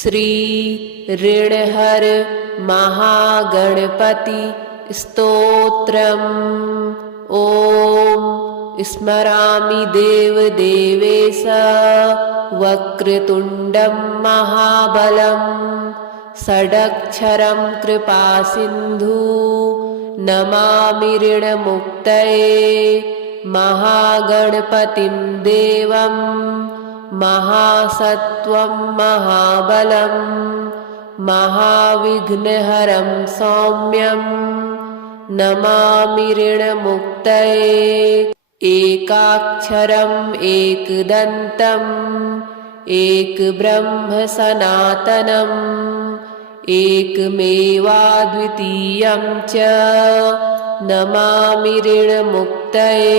श्री ऋणहर महागणपति स्तोत्रम्। ॐ स्मरामि देवदेवेश वक्रतुण्डं महाबलं षडक्षरं कृपासिन्धु नमामि ऋणमुक्तये महागणपतिं देवं महासत्त्वं महाबलं महाविघ्नहरं सौम्यं नमामि ऋणमुक्तये एकाक्षरम् एकदन्तम् एकब्रह्म सनातनम् एकमेवाद्वितीयं च नमामि ऋणमुक्तये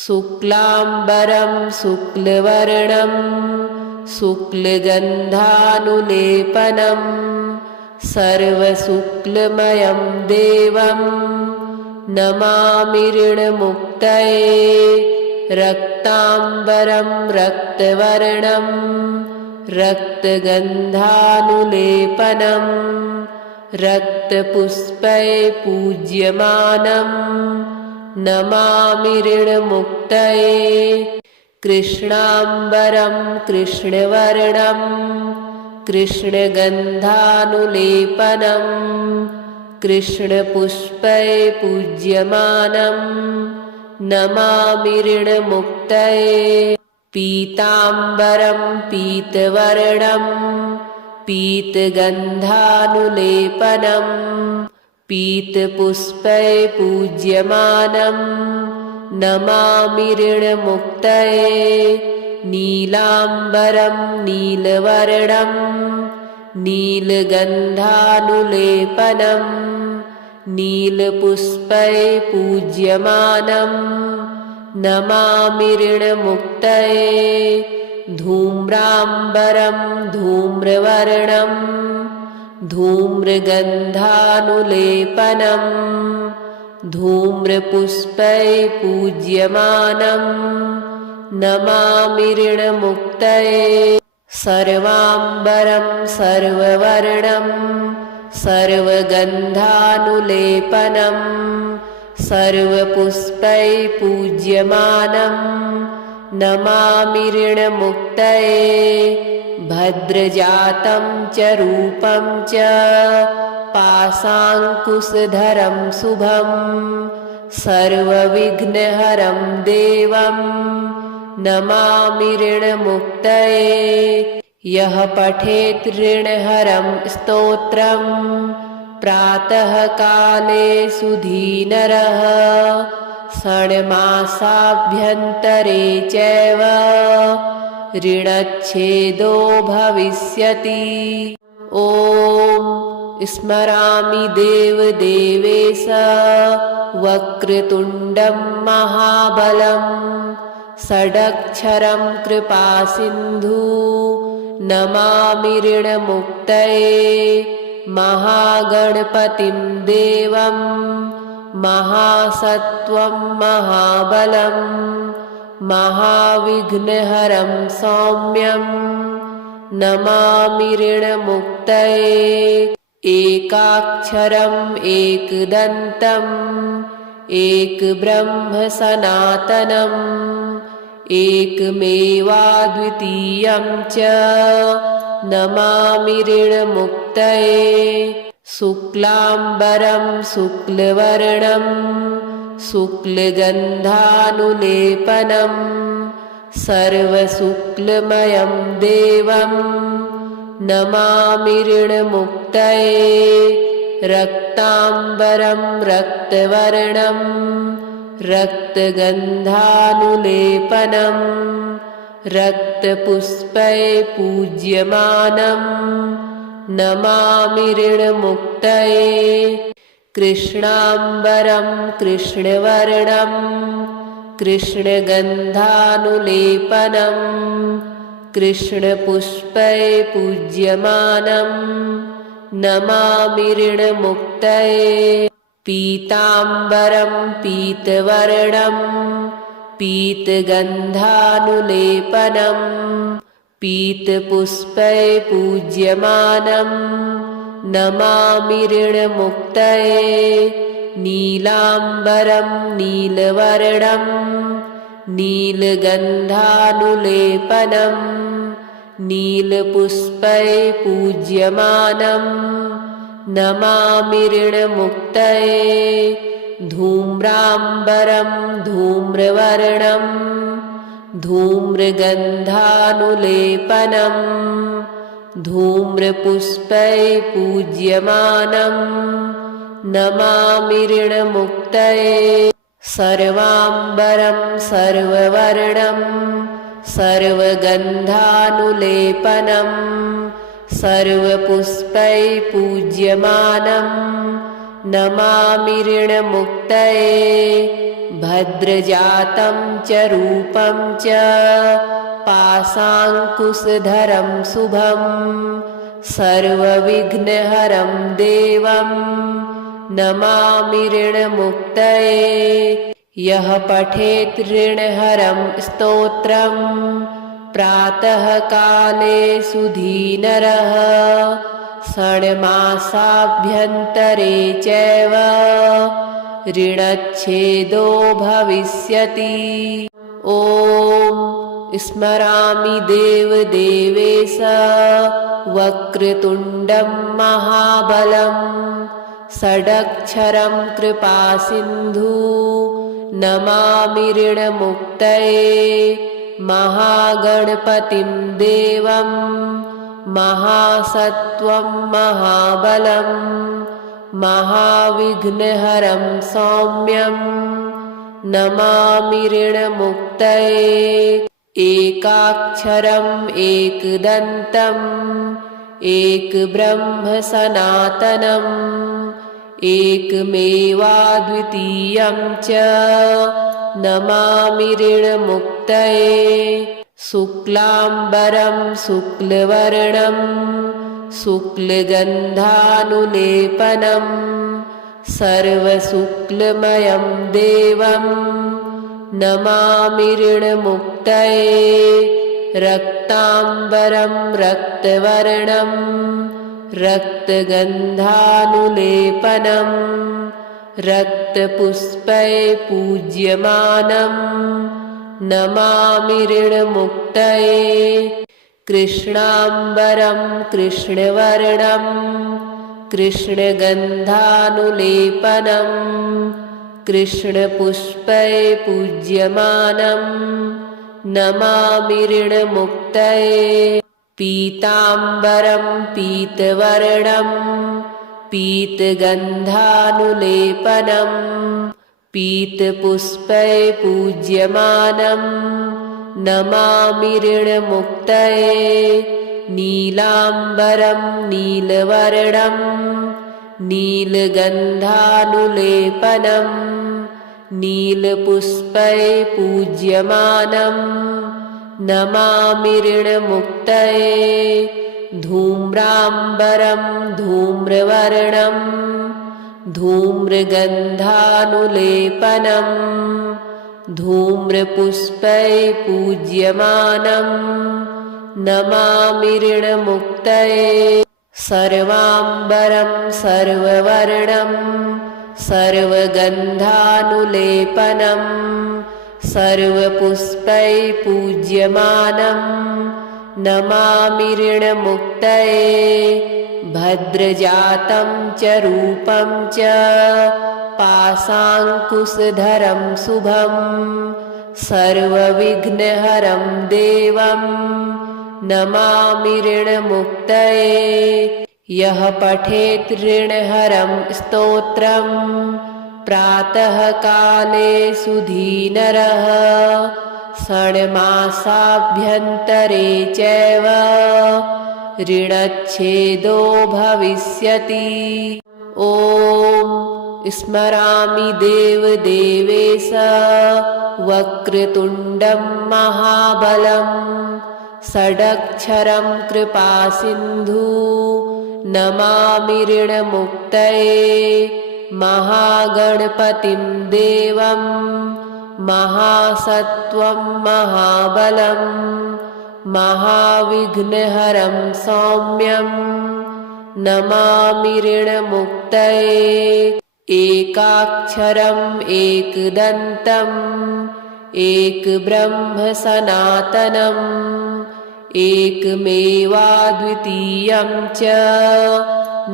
शुक्लाम्बरं शुक्लवर्णं शुक्लगन्धानुलेपनं सर्वशुक्लमयं देवं नमामि ऋणमुक्तये रक्ताम्बरं रक्तवर्णं रक्तगन्धानुलेपनं रक्तपुष्पै पूज्यमानं नमामि ऋणमुक्तये कृष्णाम्बरं कृष्णवर्णं कृष्णगन्धानुलेपनं कृष्णपुष्पै पूज्यमानं नमामि ऋणमुक्तये पीताम्बरं पीतवर्णं पीतगन्धानुलेपनं पीतपुष्पै पूज्यमानं नमामि ऋणमुक्तये नीलाम्बरं नीलवर्णं नीलगन्धानुलेपनं नीलपुष्पै पूज्यमानं नमामि ऋणमुक्तये धूम्राम्बरं धूम्रवर्णं धूम्रगन्धानुलेपनं धूम्रपुष्पै पूज्यमानं नमामि ऋणमुक्तये सर्वाम्बरं सर्ववर्णं सर्वगन्धानुलेपनं सर्वपुष्पै पूज्यमानं नमामि ऋणमुक्तये भद्रजातं च रूपं च पाशाङ्कुशधरं शुभं सर्वविघ्नहरं देवं नमामि ऋणमुक्तये यः पठेत् ऋणहरं स्तोत्रं प्रातः काले सुधीनरः षण्मासाभ्यन्तरे चैव ऋणच्छेदो भविष्यति। ॐ स्मरामि देवदेवेश वक्रतुण्डं महाबलं षडक्षरं कृपासिन्धु नमामि ऋणमुक्तये महागणपतिं देवं महासत्त्वं महाबलं महाविघ्नहरं सौम्यं नमामि ऋणमुक्तये एकाक्षरम् एकदन्तम् एकब्रह्म सनातनम् एकमेवाद्वितीयं च नमामि ऋणमुक्तये शुक्लाम्बरं शुक्लवर्णं शुक्लगन्धानुलेपनं सर्वशुक्लमयं देवं नमामि ऋणमुक्तये रक्ताम्बरं रक्तवर्णं रक्तगन्धानुलेपनं रक्तपुष्पै पूज्यमानं नमामि ऋणमुक्तये कृष्णाम्बरं कृष्णवर्णं कृष्णगन्धानुलेपनं कृष्णपुष्पै पूज्यमानं नमामि ऋणमुक्तये पीताम्बरं पीतवर्णं पीतगन्धानुलेपनं पीतपुष्पै पूज्यमानं नमामि ऋणमुक्तये नीलाम्बरं नीलवर्णं नीलगन्धानुलेपनं नीलपुष्पै पूज्यमानं नमामि ऋणमुक्तये धूम्राम्बरं धूम्रवर्णं धूम्रगन्धानुलेपनं धूम्रपुष्पै पूज्यमानं नमामि ऋणमुक्तये सर्वाम्बरं सर्ववर्णं सर्वगन्धानुलेपनं सर्वपुष्पै पूज्यमानं नमामि ऋणमुक्तये भद्रजातं च रूपं च पाशाङ्कुशधरं शुभं सर्वविघ्नहरं देवं नमामि ऋणमुक्तये यः पठेत् ऋणहरं स्तोत्रं प्रातःकाले सुधीनरः षण्मासाभ्यन्तरे चैव ऋणच्छेदो भविष्यति। ॐ स्मरामि देवदेवेश वक्रतुण्डं महाबलं षडक्षरं कृपासिन्धु नमामि ऋणमुक्तये महागणपतिं देवं महासत्त्वं महाबलं महाविघ्नहरं सौम्यं नमामि ऋणमुक्तये एकाक्षरम् एकदन्तम् एकब्रह्म सनातनम् एकमेवाद्वितीयं च नमामि ऋणमुक्तये शुक्लाम्बरं शुक्लवर्णं शुक्लगन्धानुलेपनं सर्वशुक्लमयं देवं नमामि ऋणमुक्तये रक्ताम्बरं रक्तवर्णं रक्तगन्धानुलेपनं रक्तपुष्पै पूज्यमानं नमामि ऋणमुक्तये कृष्णाम्बरं कृष्णवर्णं कृष्णगन्धानुलेपनं कृष्णपुष्पै पूज्यमानं नमामि ऋणमुक्तये पीताम्बरं पीतवर्णं पीतगन्धानुलेपनं पीतपुष्पै पूज्यमानं नमामि ऋणमुक्तये नीलाम्बरं नीलवर्णं नीलगन्धानुलेपनं नीलपुष्पै पूज्यमानं नमामि ऋणमुक्तये धूम्राम्बरं धूम्रवर्णं धूम्रगन्धानुलेपनं धूम्रपुष्पै पूज्यमानं नमामि ऋणमुक्तये सर्वाम्बरं सर्ववर्णं सर्वगन्धानुलेपनं सर्वपुष्पै पूज्यमानं नमामि ऋणमुक्तये भद्रजातं च रूपं च पाशाङ्कुशधरं शुभं सर्वविघ्नहरं देवं नमामि ऋणमुक्तये यः पठेत् ऋणहरं स्तोत्रं प्रातःकाले सुधीनरः षण्मासाभ्यन्तरे चैव ऋणच्छेदो भविष्यति। ॐ स्मरामि देवदेवेश वक्रतुण्डं महाबलं षडक्षरं कृपासिन्धु नमामि ऋणमुक्तये महागणपतिं देवं महासत्त्वं महाबलं महाविघ्नहरं सौम्यं नमामि ऋणमुक्तये एकाक्षरम् एकदन्तम् एकब्रह्म सनातनम् एकमेवाद्वितीयं च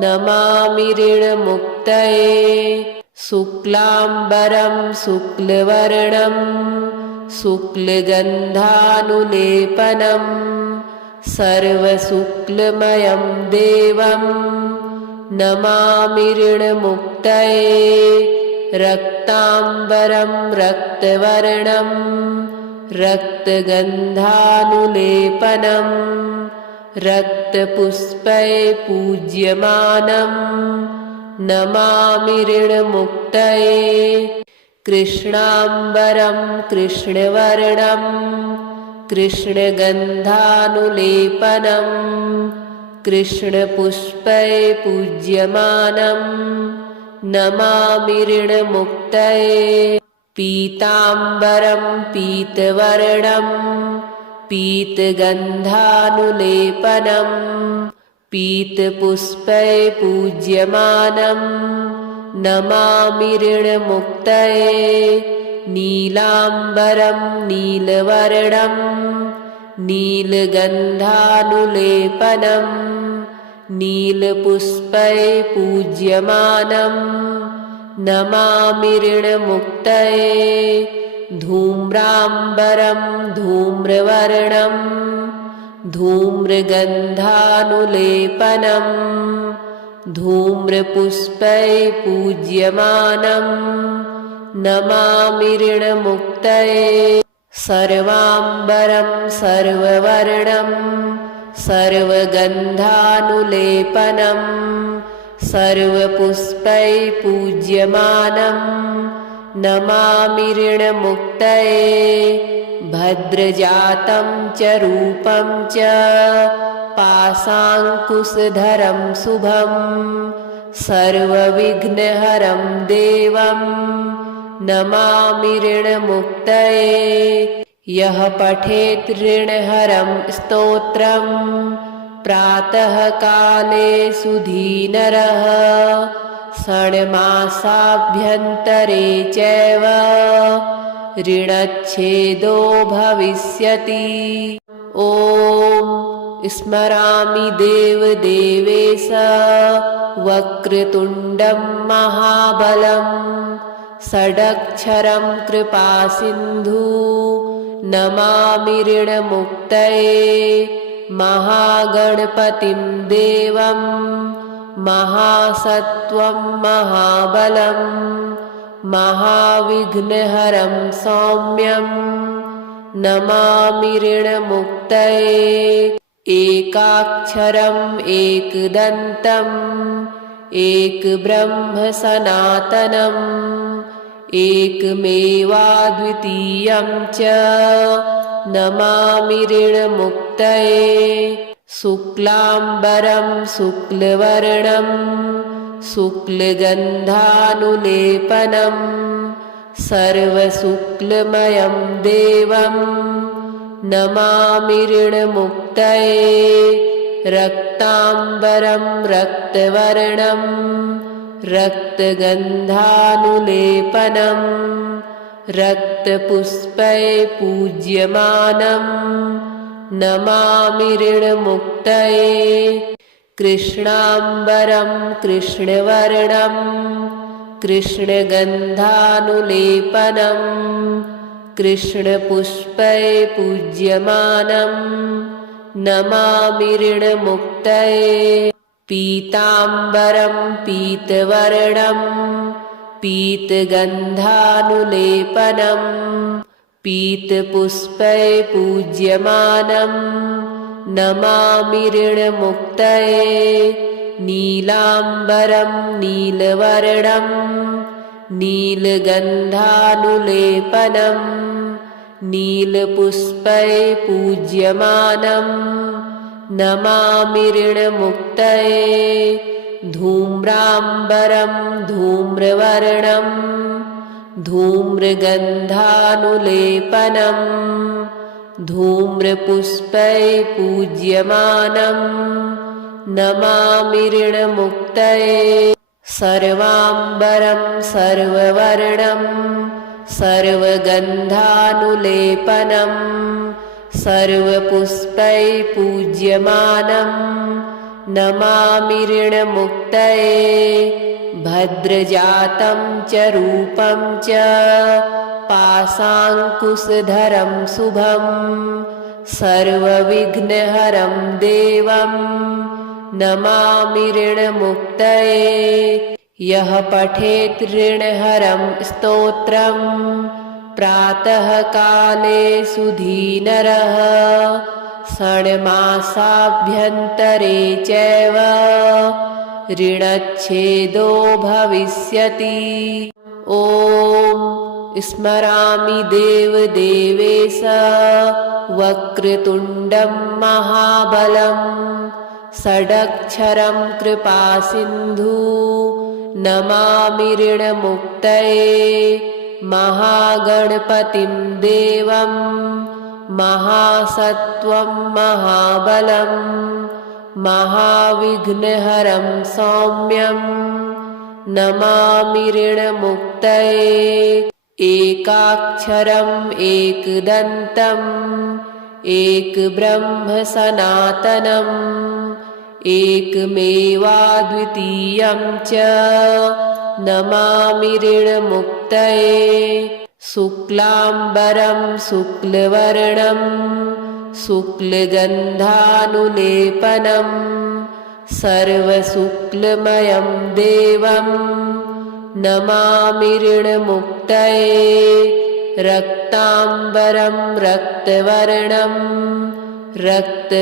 नमामि ऋणमुक्तये शुक्लाम्बरं शुक्लवर्णं शुक्लगन्धानुलेपनं सर्वशुक्लमयं देवं नमामि ऋणमुक्तये रक्ताम्बरं रक्तवर्णं रक्तगन्धानुलेपनं रक्तपुष्पै पूज्यमानं नमामि ऋणमुक्तये कृष्णाम्बरं कृष्णवर्णं कृष्णगन्धानुलेपनं कृष्णपुष्पै पूज्यमानं नमामि ऋणमुक्तये पीताम्बरं पीतवर्णं पीतगन्धानुलेपनं पीतपुष्पै पूज्यमानं नमामि ऋणमुक्तये नीलाम्बरं नीलवर्णं नीलगन्धानुलेपनं नीलपुष्पै पूज्यमानं नमामि ऋणमुक्तये धूम्राम्बरं धूम्रवर्णं धूम्रगन्धानुलेपनं धूम्रपुष्पै पूज्यमानं नमामि ऋणमुक्तये सर्वाम्बरं सर्ववर्णं सर्वगन्धानुलेपनं सर्वपुष्पै पूज्यमानं नमामि ऋणमुक्तये भद्रजातं च रूपं च पाशाङ्कुशधरं शुभं सर्वविघ्नहरं देवं नमामि ऋणमुक्तये यः पठेत् ऋणहरं स्तोत्रं प्रातःकाले सुधीनरः षण्मासाभ्यन्तरे चैव ऋणच्छेदो भविष्यति ॐ स्मरामि देवदेवेश वक्रतुण्डं महाबलं षडक्षरं कृपासिन्धु नमामि ऋणमुक्तये महागणपतिं देवं महासत्त्वं महाबलं महाविघ्नहरं सौम्यं नमामि ऋणमुक्तये एकाक्षरम् एकदन्तम् एकब्रह्म सनातनम् एकमेवाद्वितीयं च नमामि ऋणमुक्तये शुक्लाम्बरं शुक्लवर्णं शुक्लगन्धानुलेपनं सर्वशुक्लमयं देवं नमामि ऋणमुक्तये रक्ताम्बरं रक्तवर्णं रक्तगन्धानुलेपनं रक्तपुष्पै पूज्यमानं नमामि ऋणमुक्तये कृष्णाम्बरं कृष्णवर्णं कृष्णगन्धानुलेपनं कृष्णपुष्पै पूज्यमानं नमामि ऋणमुक्तये पीताम्बरं पीतवर्णं पीतगन्धानुलेपनं पीतपुष्पै पूज्यमानं नमामि ऋणमुक्तये नीलाम्बरं नीलवर्णं नीलगन्धानुलेपनं नीलपुष्पै पूज्यमानं नमामि ऋणमुक्तये धूम्राम्बरं धूम्रवर्णं धूम्रगन्धानुलेपनं धूम्रपुष्पैः पूज्यमानं नमामि ऋणमुक्तये सर्वाम्बरं सर्ववर्णं सर्वगन्धानुलेपनं सर्वपुष्पैः पूज्यमानं नमामि ऋणमुक्तये भद्रजातं च रूपं च पाशाङ्कुशधरं शुभं सर्वविघ्नहरं देवं नमामि ऋणमुक्तये यः पठेत् ऋणहरं स्तोत्रं प्रातःकाले सुधीनरः षण्मासाभ्यन्तरे चैव ऋणच्छेदो भविष्यति। ॐ स्मरामि देवदेवेश वक्रतुण्डं महाबलं षडक्षरं कृपासिन्धु नमामि ऋणमुक्तये महागणपतिं देवं महासत्त्वं महाबलं महाविघ्नहरं सौम्यं नमामि ऋणमुक्तये एकाक्षरम् एकदन्तम् एकब्रह्म सनातनम् एकमेवाद्वितीयं च नमामि ऋणमुक्तये शुक्लाम्बरं शुक्लवर्णं शुक्लगन्धानुलेपनं सर्वशुक्लमयं देवं नमामि ऋणमुक्तये रक्ताम्बरं रक्तवर्णं रक्तगन्धानुलेपनं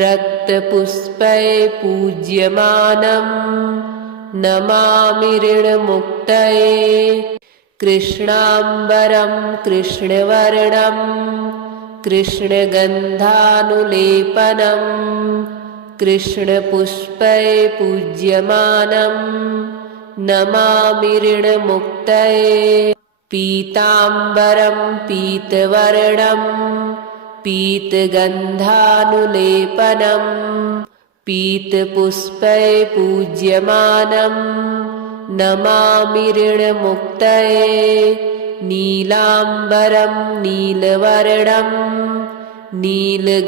रक्तपुष्पैः पूज्यमानं नमामि ऋणमुक्तये कृष्णाम्बरं कृष्णवर्णं कृष्णगन्धानुलेपनं कृष्णपुष्पैः पूज्यमानं नमामि ऋणमुक्तये पीताम्बरं पीतवर्णं पीतगन्धानुलेपनं पीतपुष्पैः पूज्यमानं नमामि ऋणमुक्तये नीलाम्बरं नीलवर्णं नीलगन्धानुलेपनं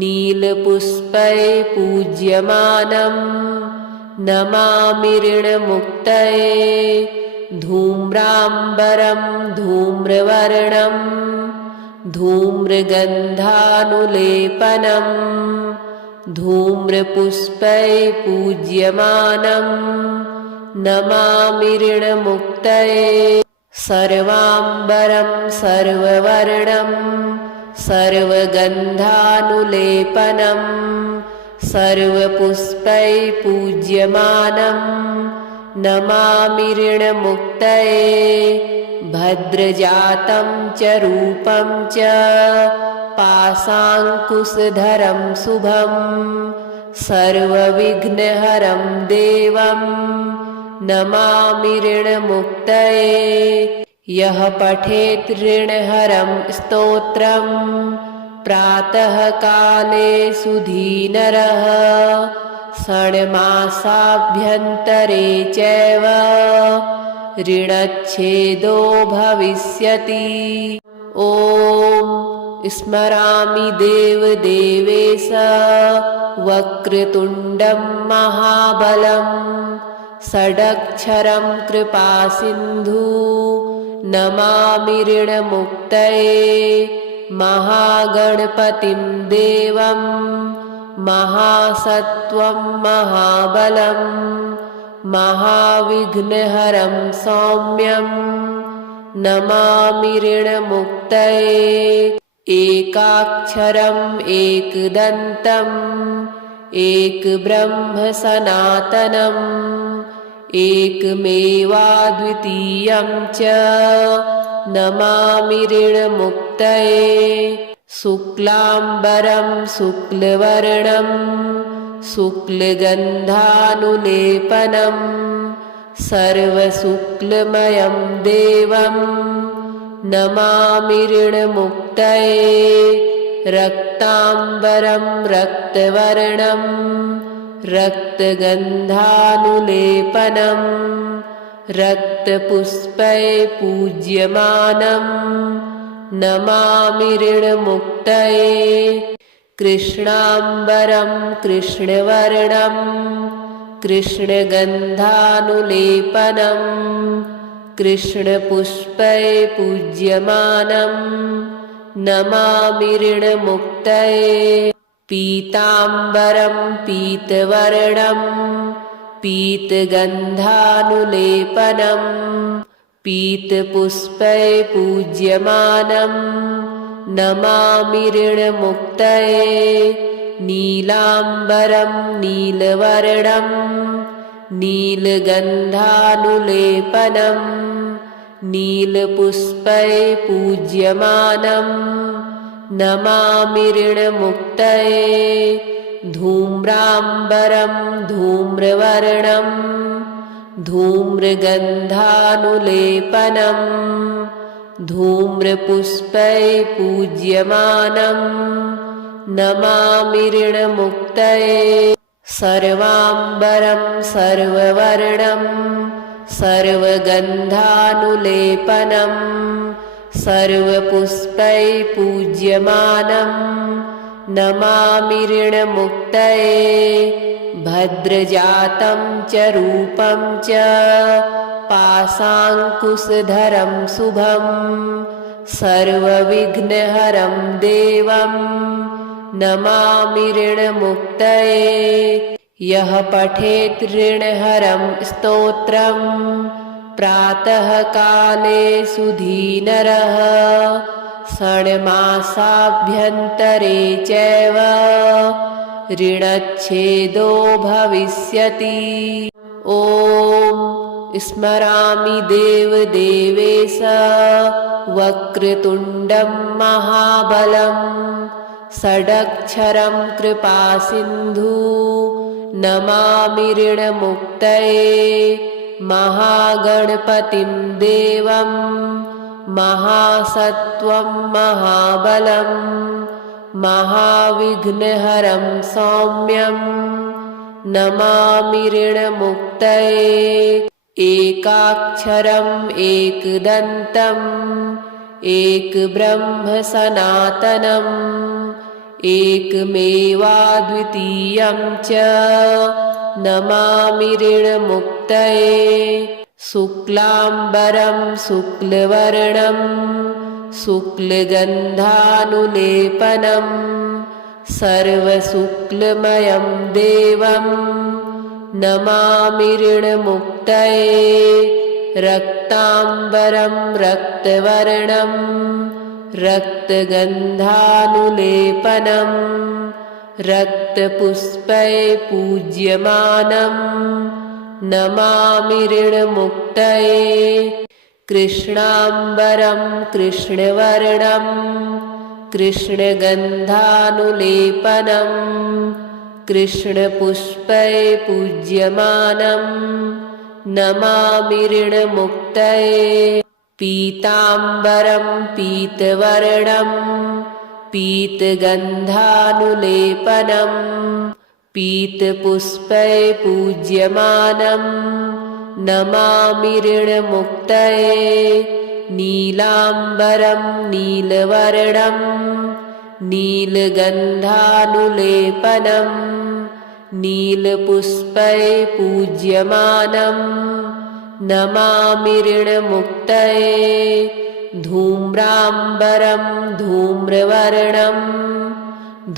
नीलपुष्पैः पूज्यमानं नमामि ऋणमुक्तये धूम्राम्बरं धूम्रवर्णं धूम्रगन्धानुलेपनं धूम्रपुष्पैः पूज्यमानं नमामि ऋणमुक्तये सर्वाम्बरं सर्ववर्णं सर्वगन्धानुलेपनं सर्वपुष्पैः पूज्यमानं नमामि ऋणमुक्तये भद्रजातं च रूपं च पाशाङ्कुशधरं शुभं सर्वविघ्नहरं देवं नमामि ऋणमुक्तये यः पठेत् ऋणहरं स्तोत्रं प्रातःकाले सुधीनरः षण्मासाभ्यन्तरे चैव ऋणच्छेदो भविष्यति। ॐ स्मरामि देवदेवेश वक्रतुण्डं महाबलं षडक्षरं कृपासिन्धु नमामि ऋणमुक्तये महागणपतिं देवं महासत्त्वं महाबलं महाविघ्नहरं सौम्यं नमामि ऋणमुक्तये एकाक्षरम् एकदन्तम् एकब्रह्म सनातनम् एकमेवाद्वितीयं च नमामि ऋणमुक्तये शुक्लाम्बरं शुक्लवर्णं शुक्लगन्धानुलेपनं सर्वशुक्लमयं देवं नमामि ऋणमुक्तये रक्ताम्बरं रक्तवर्णं रक्तगन्धानुलेपनं रक्तपुष्पै पूज्यमानं नमामि ऋणमुक्तये कृष्णाम्बरं कृष्णवर्णं कृष्णगन्धानुलेपनं कृष्णपुष्पै पूज्यमानं नमामि ऋणमुक्तये पीताम्बरं पीतवर्णं पीतगन्धानुलेपनं पीतपुष्पै पूज्यमानं नमामि ऋणमुक्तये नीलाम्बरं नीलवर्णं नीलगन्धानुलेपनं नीलपुष्पै पूज्यमानं नमामि ऋणमुक्तये धूम्राम्बरं धूम्रवर्णं धूम्रगन्धानुलेपनं धूम्रपुष्पै पूज्यमानं नमामि ऋणमुक्तये सर्वाम्बरं सर्ववर्णं सर्वगन्धानुलेपनं सर्वपुष्पै पूज्यमानं नमामि ऋणमुक्तये भद्रजातं च रूपं च पाशाङ्कुशधरं शुभं सर्वविघ्नहरं देवं नमामि ऋणमुक्तये यः पठेत् ऋणहरं स्तोत्रं प्रातःकाले सुधीनरः षण्मासाभ्यन्तरे चैव ऋणच्छेदो भविष्यति ॐ स्मरामि देवदेवेश वक्रतुण्डं महाबलं षडक्षरं कृपासिन्धु नमामि ऋणमुक्तये महागणपतिं देवं महासत्त्वं महाबलं महाविघ्नहरं सौम्यं नमामि ऋणमुक्तये एकाक्षरम् एकदन्तम् एकब्रह्म सनातनम् एकमेवाद्वितीयं च नमामि ऋणमुक्तये शुक्लाम्बरं शुक्लवर्णं शुक्लगन्धानुलेपनं सर्वशुक्लमयं देवं नमामि ऋणमुक्तये रक्ताम्बरं रक्तवर्णं रक्तगन्धानुलेपनं रक्तपुष्पै पूज्यमानं नमामि ऋणमुक्तये कृष्णाम्बरं कृष्णवर्णं कृष्णगन्धानुलेपनं कृष्णपुष्पै पूज्यमानं नमामि ऋणमुक्तये पीताम्बरं पीतवर्णं पीतगन्धानुलेपनं पीतपुष्पै पूज्यमानं नमामि ऋणमुक्तये नीलाम्बरं नीलवर्णं नीलगन्धानुलेपनं नीलपुष्पै पूज्यमानं नमामि ऋणमुक्तये धूम्राम्बरं धूम्रवर्णं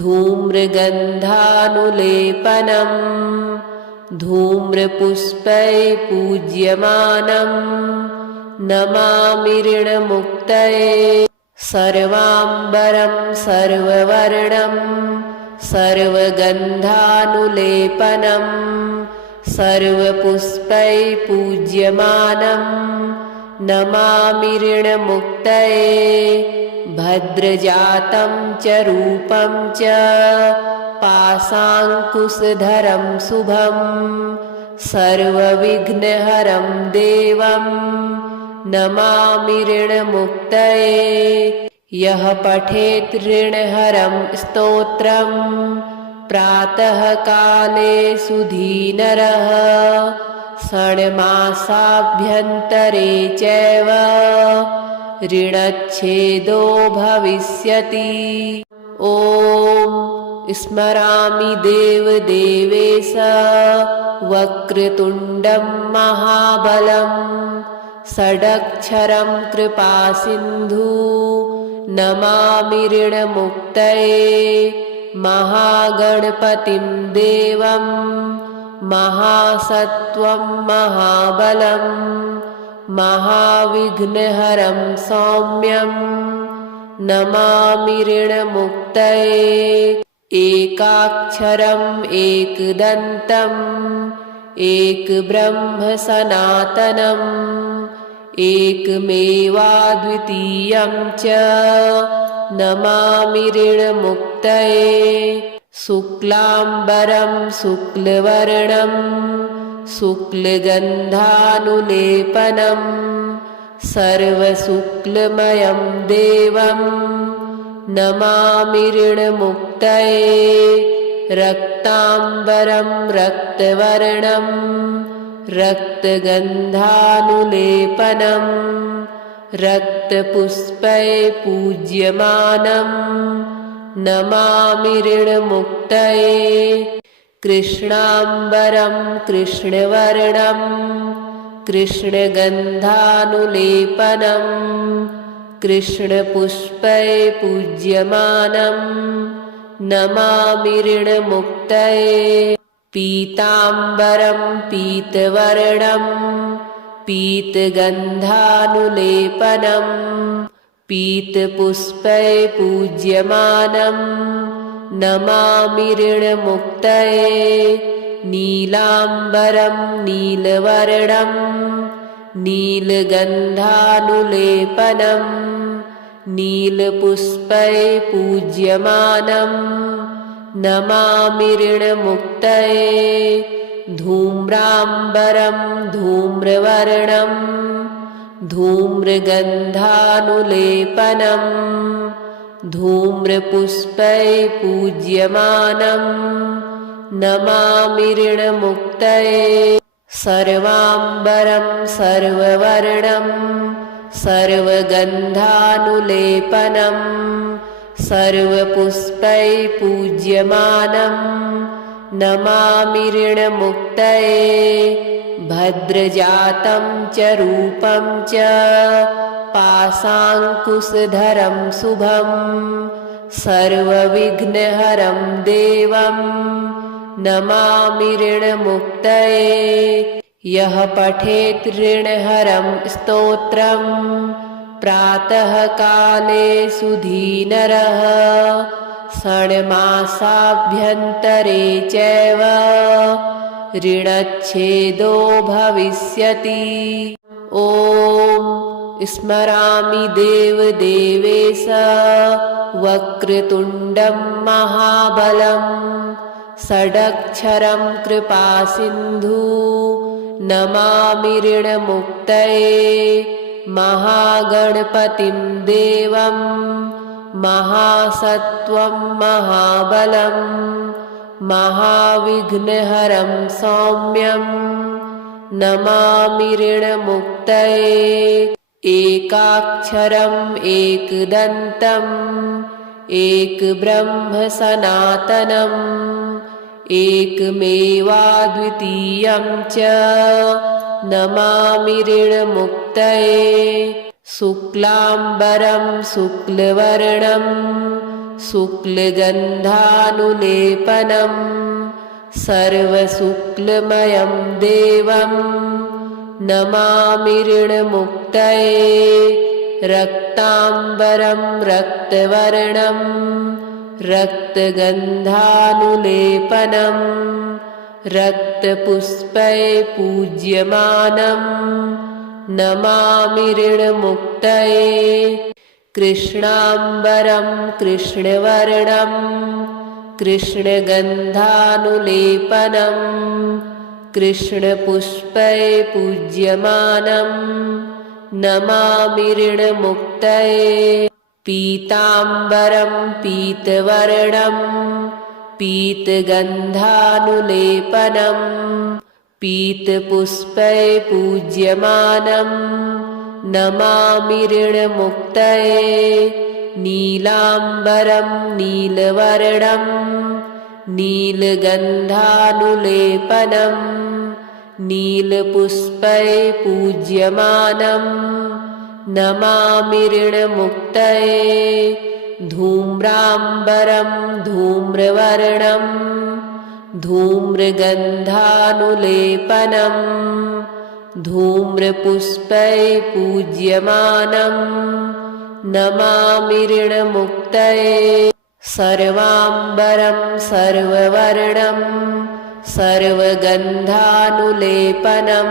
धूम्रगन्धानुलेपनं धूम्रपुष्पै पूज्यमानं नमामि ऋणमुक्तये सर्वाम्बरं सर्ववर्णं सर्वगन्धानुलेपनं सर्वपुष्पै पूज्यमानं नमामि ऋणमुक्तये भद्रजातं च रूपं च पाशाङ्कुशधरं शुभं सर्वविघ्नहरं देवं नमामि ऋणमुक्तये। यः पठेत् ऋणहरं स्तोत्रं प्रातःकाले सुधीनरः षण्मासाभ्यन्तरे चैव ऋणच्छेदो भविष्यति। ॐ स्मरामि देवदेवेश वक्रतुण्डं महाबलं षडक्षरं कृपासिन्धु नमामि ऋणमुक्तये। महागणपतिं देवं महासत्त्वं महाबलं महाविघ्नहरं सौम्यं नमामि ऋणमुक्तये। एकाक्षरम् एकदन्तम् एकब्रह्म सनातनम् एकमेवाद्वितीयं च नमामि ऋणमुक्तये। शुक्लाम्बरं शुक्लवर्णं शुक्लगन्धानुलेपनं सर्वशुक्लमयं देवं नमामि ऋणमुक्तये। रक्ताम्बरं रक्तवर्णं रक्तगन्धानुलेपनं रक्तपुष्पै पूज्यमानं नमामि ऋणमुक्तये। कृष्णाम्बरं कृष्णवर्णं कृष्णगन्धानुलेपनं कृष्णपुष्पै पूज्यमानं नमामि ऋणमुक्तये। पीताम्बरं पीतवर्णं पीतगन्धानुलेपनं पीतपुष्पै पूज्यमानं नमामि ऋणमुक्तये। नीलाम्बरं नीलवर्णं नीलगन्धानुलेपनं नीलपुष्पै पूज्यमानं नमामि ऋणमुक्तये। धूम्राम्बरं धूम्रवर्णं धूम्रगन्धानुलेपनं धूम्रपुष्पै पूज्यमानं नमामि ऋणमुक्तये। सर्वाम्बरं सर्ववर्णं सर्वगन्धानुलेपनं सर्वपुष्पै पूज्यमानं नमामि ऋणमुक्तये। भद्रजातं च रूपं च पाशाङ्कुशधरं शुभं सर्वविघ्नहरं देवं नमामि ऋणमुक्तये। यः पठेत् ऋणहरं स्तोत्रं प्रातःकाले सुधीनरः षण्मासाभ्यन्तरे चैव ऋणच्छेदो भविष्यति। ॐ स्मरामि देवदेवेश वक्रतुण्डं महाबलं षडक्षरं कृपासिन्धु नमामि ऋणमुक्तये। महागणपतिं देवं महासत्त्वं महाबलं महाविघ्नहरं सौम्यं नमामि ऋणमुक्तये। एकाक्षरम् एकदन्तम् एकब्रह्म सनातनम् एकमेवाद्वितीयं च नमामि ऋणमुक्तये। शुक्लाम्बरं शुक्लवर्णं शुक्लगन्धानुलेपनं सर्वशुक्लमयं देवं नमामि ऋणमुक्तये। रक्ताम्बरं रक्तवर्णं रक्तगन्धानुलेपनं रक्तपुष्पै पूज्यमानं नमामि ऋणमुक्तये। कृष्णाम्बरं कृष्णवर्णं कृष्णगन्धानुलेपनं कृष्णपुष्पैः पूज्यमानं नमामि ऋणमुक्तये पीताम्बरं पीतवर्णं पीतगन्धानुलेपनं पीतपुष्पैः पूज्यमानं नमामि ऋणमुक्तये नीलाम्बरं नीलवर्णं नीलगन्धानुलेपनं नीलपुष्पैः पूज्यमानं नमामि ऋणमुक्तये धूम्राम्बरं धूम्रवर्णं धूम्रगन्धानुलेपनं धूम्रपुष्पैः पूज्यमानं नमामि ऋणमुक्तये सर्वाम्बरं सर्ववर्णं सर्वगन्धानुलेपनं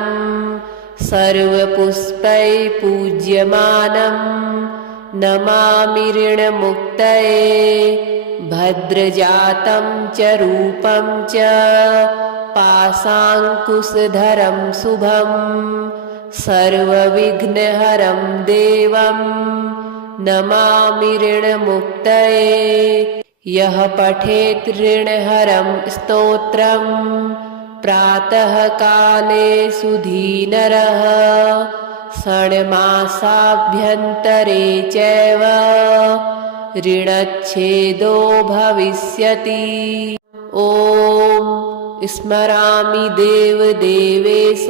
सर्वपुष्पैः पूज्यमानं नमामि ऋणमुक्तये भद्रजातं च रूपं च पाशाङ्कुशधरं शुभं सर्वविघ्नहरं देवं नमामि ऋणमुक्तये यः पठेत् ऋणहरं स्तोत्रं प्रातःकाले सुधीनरः षण्मासाभ्यन्तरे चैव ऋणच्छेदो भविष्यति। ॐ स्मरामि देवदेवेश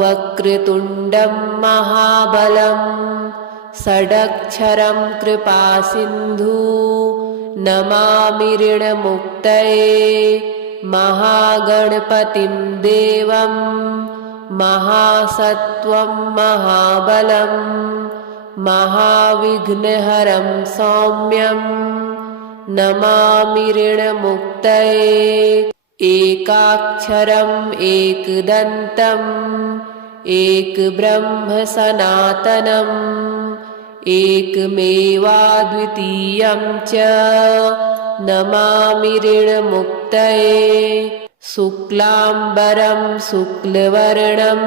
वक्रतुण्डं महाबलं षडक्षरं कृपासिन्धु नमामि ऋणमुक्तये महागणपतिं देवं महासत्त्वं महाबलं महाविघ्नहरं सौम्यं नमामि ऋणमुक्तये एकाक्षरम् एकदन्तम् एकब्रह्म सनातनम् एकमेवाद्वितीयं च नमामि ऋणमुक्तये शुक्लाम्बरं शुक्लवर्णं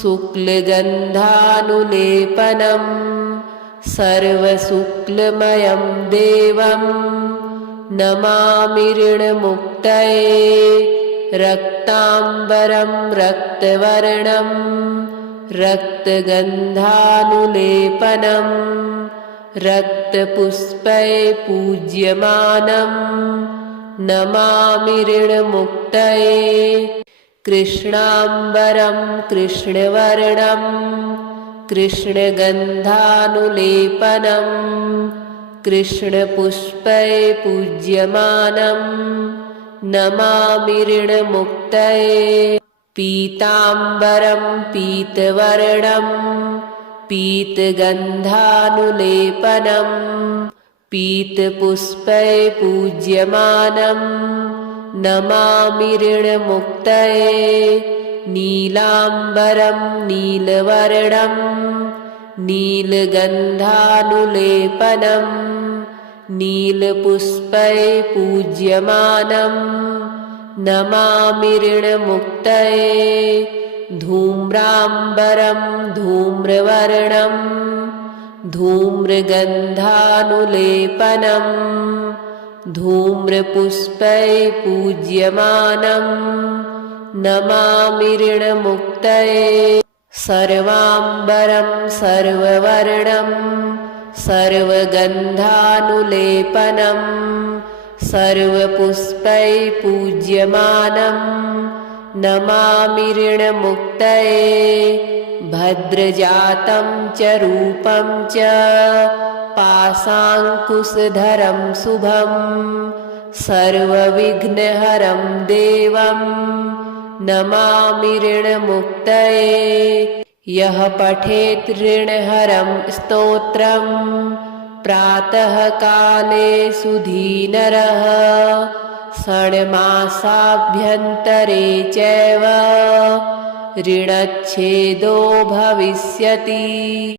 शुक्लगन्धानुलेपनं सर्वशुक्लमयं देवं नमामि ऋणमुक्तये रक्ताम्बरं रक्तवर्णं रक्तगन्धानुलेपनं रक्तपुष्पैः पूज्यमानं नमामि ऋणमुक्तये कृष्णाम्बरं कृष्णवर्णं कृष्णगन्धानुलेपनं कृष्णपुष्पैः पूज्यमानं नमामि ऋणमुक्तये पीताम्बरं पीतवर्णं पीतगन्धानुलेपनं पीतपुष्पैः पूज्यमानं नमामि ऋणमुक्तये नीलाम्बरं नीलवर्णं नीलगन्धानुलेपनं नीलपुष्पैः पूज्यमानं नमामि ऋणमुक्तये धूम्राम्बरं धूम्रवर्णं धूम्रगन्धानुलेपनं धूम्रपुष्पैः पूज्यमानं नमामि ऋणमुक्तये सर्वाम्बरं सर्ववर्णं सर्वगन्धानुलेपनं सर्वपुष्पैः पूज्यमानं नमामि ऋणमुक्तये भद्रजातं च रूपं च पाशाङ्कुशधरं शुभं सर्वविघ्नहरं देवं नमामि ऋणमुक्तये यः पठेत् ऋणहरं स्तोत्रं प्रातःकाले सुधीनरः षण्मासाभ्यन्तरे चैव ऋणच्छेदो भविष्यति।